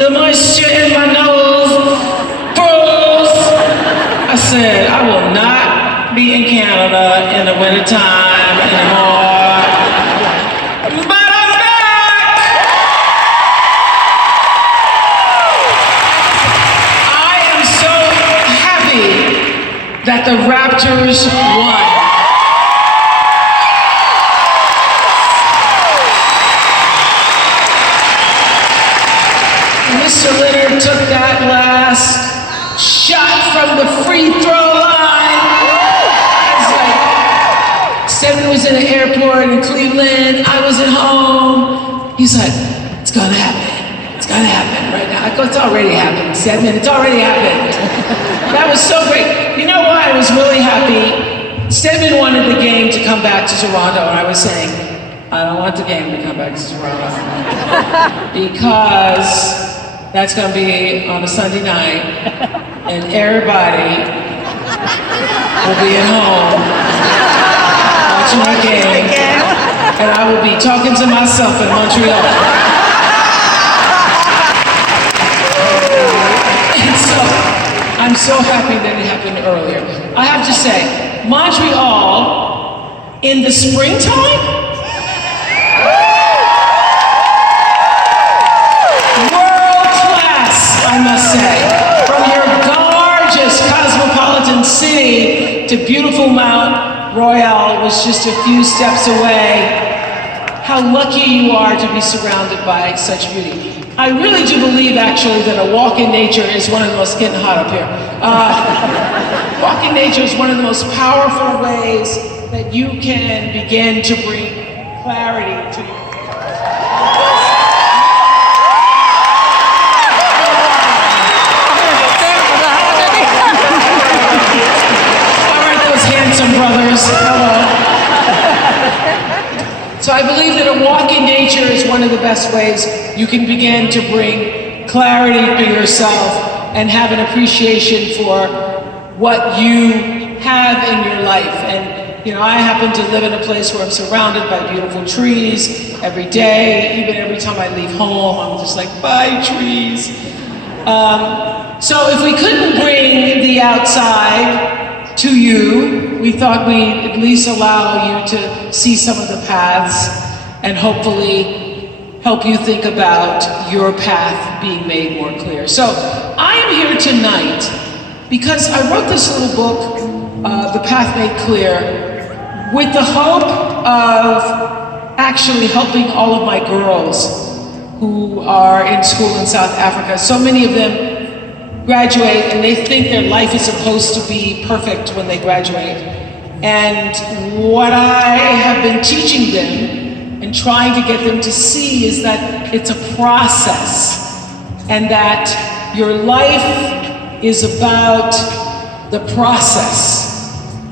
the moisture in my nose froze. I said, I will not be in Canada in the wintertime anymore. But I'm back! I am so happy that the Raptors won. Mr. Leonard took that last shot from the free throw line. Stephen was in the airport in Cleveland. I was at home. He's like, it's gonna happen. It's gonna happen right now. I go, it's already happened, Stephen. It's already happened. That was so great. You know why I was really happy? Stephen wanted the game to come back to Toronto, and I was saying, I don't want the game to come back to Toronto. Because that's going to be on a Sunday night, and everybody will be at home watching our game, and I will be talking to myself in Montreal. And so, I'm so happy that it happened earlier. I have to say, Montreal, in the springtime, I must say, from your gorgeous cosmopolitan city to beautiful Mount Royal was just a few steps away. How lucky you are to be surrounded by such beauty. I really do believe, actually, that a walk in nature is one of the most, getting hot up here. Walk in nature is one of the most powerful ways that you can begin to bring clarity to your brothers. Hello. So I believe that a walk in nature is one of the best ways you can begin to bring clarity to yourself and have an appreciation for what you have in your life. And you know, I happen to live in a place where I'm surrounded by beautiful trees every day. Even every time I leave home, I'm just like, bye trees. So if we couldn't bring the outside to you, we thought we'd at least allow you to see some of the paths and hopefully help you think about your path being made more clear. So I am here tonight because I wrote this little book, The Path Made Clear, with the hope of actually helping all of my girls who are in school in South Africa. So many of them graduate and they think their life is supposed to be perfect when they graduate. And what I have been teaching them and trying to get them to see is that it's a process and that your life is about the process.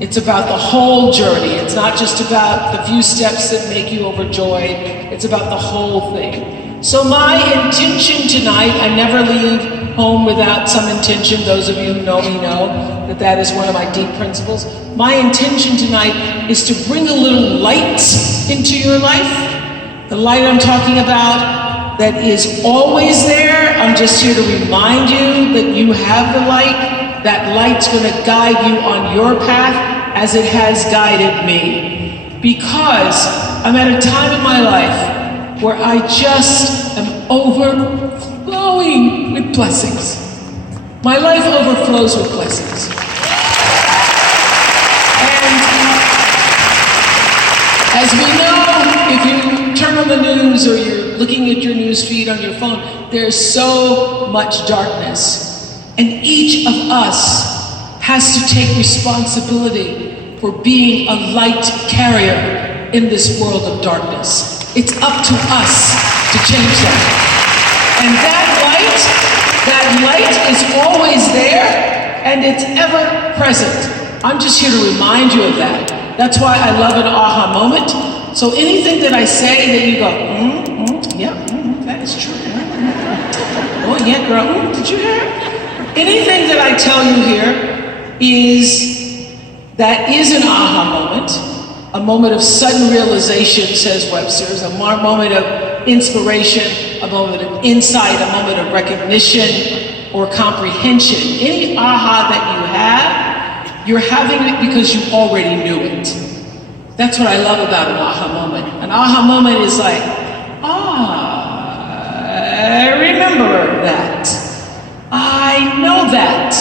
It's about the whole journey. It's not just about the few steps that make you overjoyed. It's about the whole thing. So my intention tonight, I never leave home without some intention. Those of you who know me know that that is one of my deep principles. My intention tonight is to bring a little light into your life. The light I'm talking about that is always there. I'm just here to remind you that you have the light. That light's going to guide you on your path as it has guided me. Because I'm at a time in my life where I just am overflowing with blessings. My life overflows with blessings. And as we know, if you turn on the news or you're looking at your news feed on your phone, there's so much darkness. And each of us has to take responsibility for being a light carrier in this world of darkness. It's up to us to change that. And that light is always there and it's ever present. I'm just here to remind you of that. That's why I love an aha moment. So anything that I say that you go, that is true. Oh yeah, girl, did you hear it? Anything that I tell you here is an aha moment, a moment of sudden realization, says Webster's, a moment of inspiration, a moment of insight, a moment of recognition or comprehension. Any aha that you have, you're having it because you already knew it. That's what I love about an aha moment. An aha moment is like, I remember that. I know that.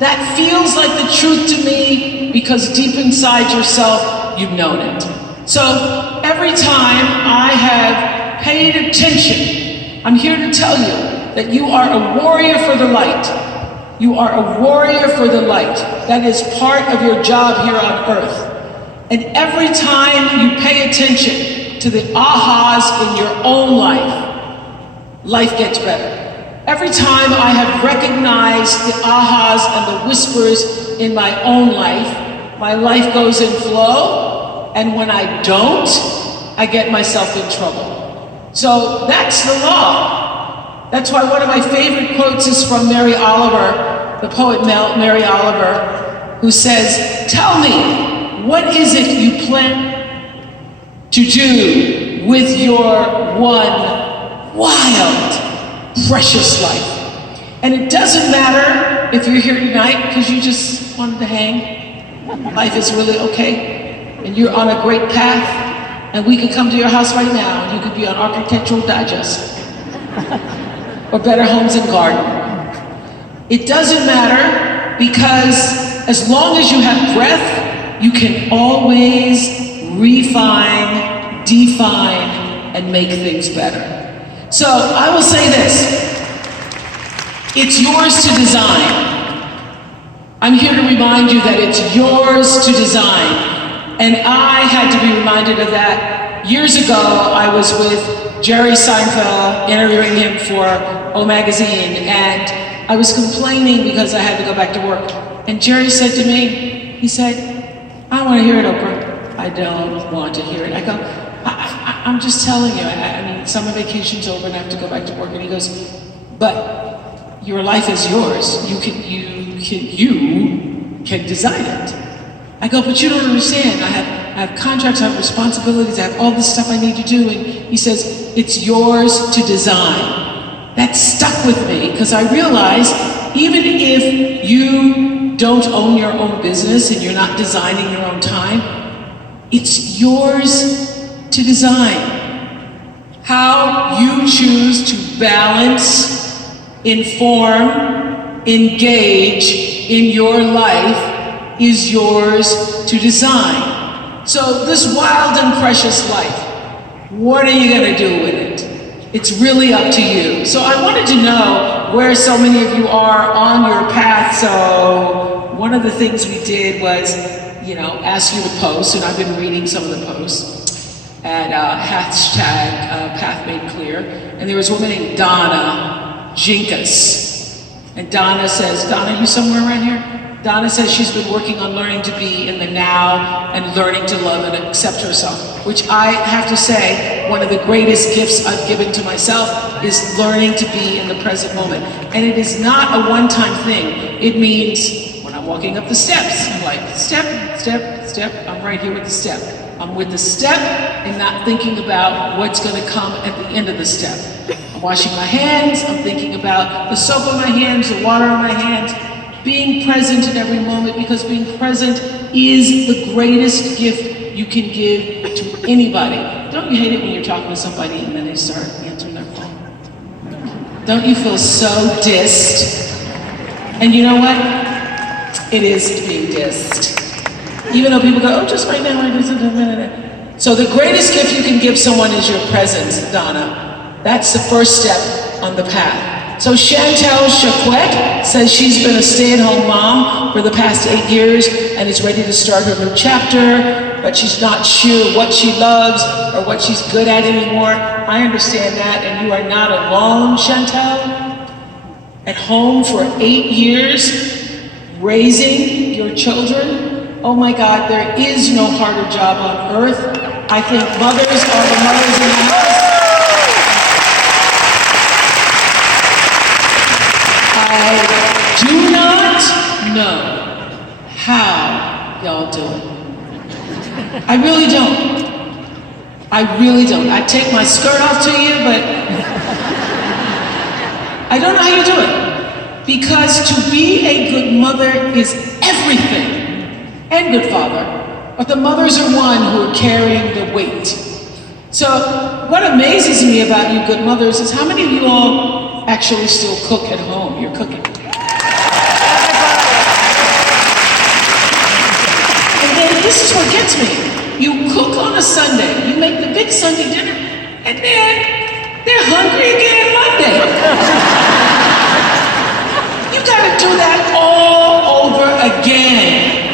That feels like the truth to me because deep inside yourself, you've known it. So every time I have paid attention, I'm here to tell you that you are a warrior for the light. You are a warrior for the light. That is part of your job here on earth. And every time you pay attention to the ahas in your own life, life gets better. Every time I have recognized the ahas and the whispers in my own life, my life goes in flow, and when I don't, I get myself in trouble. So that's the law. That's why one of my favorite quotes is from Mary Oliver, the poet Mary Oliver, who says, "Tell me, what is it you plan to do with your one wild, precious life?" And it doesn't matter if you're here tonight because you just wanted to hang. Life is really okay, and you're on a great path, and we could come to your house right now, and you could be on Architectural Digest, or Better Homes and Garden. It doesn't matter because as long as you have breath, you can always refine, define, and make things better. So I will say this, it's yours to design. I'm here to remind you that it's yours to design. And I had to be reminded of that. Years ago, I was with Jerry Seinfeld, interviewing him for LAUREAT-MAGAZINE, and I was complaining because I had to go back to work. And Jerry said to me, he said, "I don't want to hear it, Oprah. I don't want to hear it." I go, I'm just telling you, I mean, summer vacation's over and I have to go back to work. And he goes, "But your life is yours. You can design it." I go, "But you don't understand. I have contracts, I have responsibilities, I have all this stuff I need to do." And he says, "It's yours to design." That stuck with me because I realized even if you don't own your own business and you're not designing your own time, it's yours to design. How you choose to balance, inform, engage in your life is yours to design. So this wild and precious life, what are you gonna do with it? It's really up to you. So I wanted to know where so many of you are on your path. So one of the things we did was, ask you to post, and I've been reading some of the posts. At hashtag Path Made Clear. And there was a woman named Donna Jinkus. And Donna says, Donna, you somewhere around here? Donna says she's been working on learning to be in the now and learning to love and accept herself, which I have to say, one of the greatest gifts I've given to myself is learning to be in the present moment. And it is not a one-time thing. It means when I'm walking up the steps, I'm like, step, step, step, I'm right here with the step. I'm with the step and not thinking about what's going to come at the end of the step. I'm washing my hands, I'm thinking about the soap on my hands, the water on my hands, being present in every moment, because being present is the greatest gift you can give to anybody. Don't you hate it when you're talking to somebody and then they start answering their phone? Don't you feel so dissed? And you know what? It is being dissed. Even though people go, "Oh, just right now, So the greatest gift you can give someone is your presence, Donna. That's the first step on the path. So Chantel Chaquette says she's been a stay-at-home mom for the past 8 years and is ready to start her new chapter, but she's not sure what she loves or what she's good at anymore. I understand that, and you are not alone, Chantel. At home for 8 years, raising your children. Oh my God, there is no harder job on earth. I think mothers are the mothers in the house. I do not know how y'all do it. I really don't. I really don't. I take my skirt off to you, but I don't know how you do it. Because to be a good mother is everything, and good father, but the mothers are one who are carrying the weight. So what amazes me about you good mothers is how many of you all actually still cook at home? You're cooking. And then this is what gets me. You cook on a Sunday, you make the big Sunday dinner, and then they're hungry again Monday. You gotta do that all over again.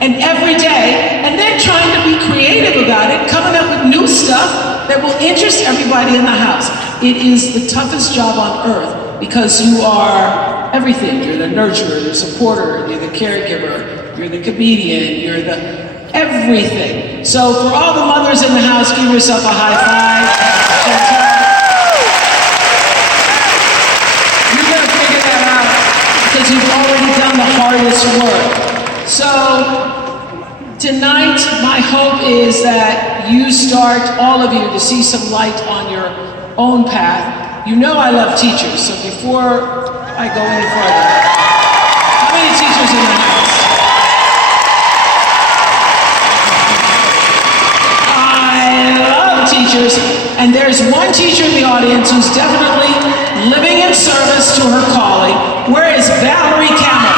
And every day, and then trying to be creative about it, coming up with new stuff that will interest everybody in the house. It is the toughest job on earth because you are everything. You're the nurturer, the supporter, you're the caregiver, you're the comedian, you're the everything. So for all the mothers in the house, give yourself a high five. You're gonna figure that out because you've already done the hardest work. So tonight, my hope is that you start, all of you, to see some light on your own path. You know I love teachers, so before I go any further, how many teachers in the house? I love teachers, and there's one teacher in the audience who's definitely living in service to her calling. Where is Valerie Camel?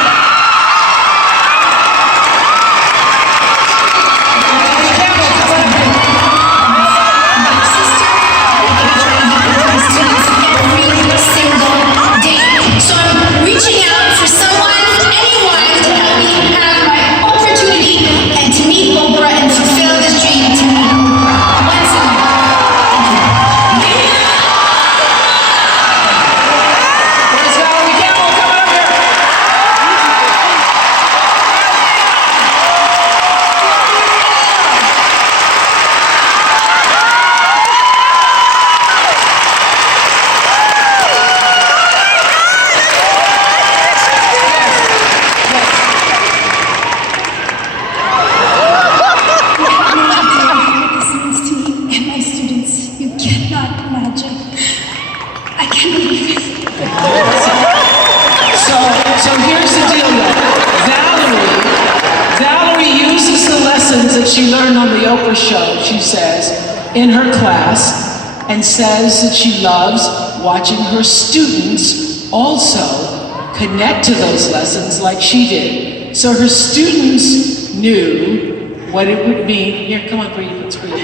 She learned on the Oprah show, she says, in her class, and says that she loves watching her students also connect to those lessons like she did. So her students knew what it would mean. Here, come on, breathe, let's breathe.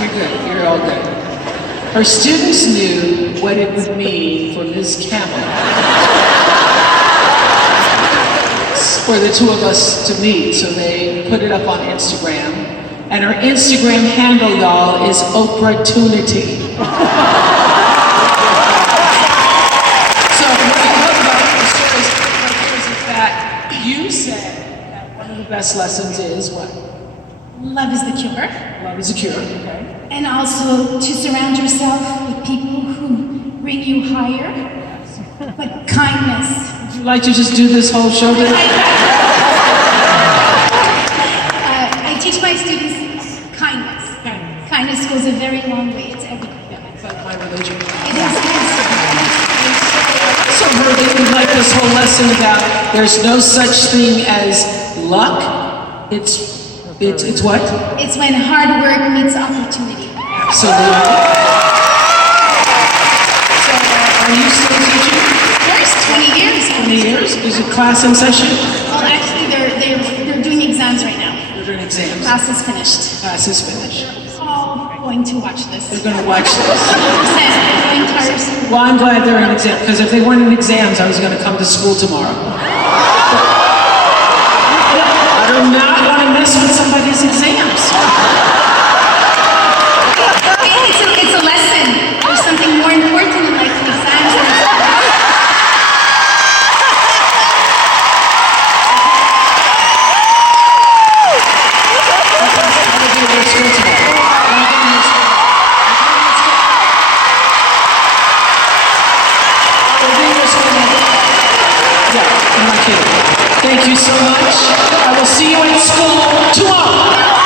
You're good, you're all good. Her students knew what it would mean for Ms. Camel for the two of us to meet, so they put it up on Instagram. And her Instagram handle, y'all, is Oprah-tunity. So what I love about the stories like yours is that you said that one of the best lessons is what? Love is the cure. Love is a cure, okay. And also to surround yourself with people who bring you higher, but kindness. Would you like to just do this whole show today? I teach my students kindness. Kindness goes a very long way. It's everything. Yeah, it's like my religion. It is. So heard that you like this whole lesson about there's no such thing as luck. It's what? It's when hard work meets opportunity. Absolutely. So are you still teaching? Of course, 20 years. 20 years? Is it class in session? Well, actually, they're doing exams right now. They're doing exams. Class is finished. Class is finished. They're all going to watch this. They're going to watch this. The entire school. Well, I'm glad they're in exams, because if they weren't in exams, I was going to come to school tomorrow. I do not want to mess with somebody's exams. It's a lesson. There's something more important in life than exams. Thank you so much. I will see you in school tomorrow.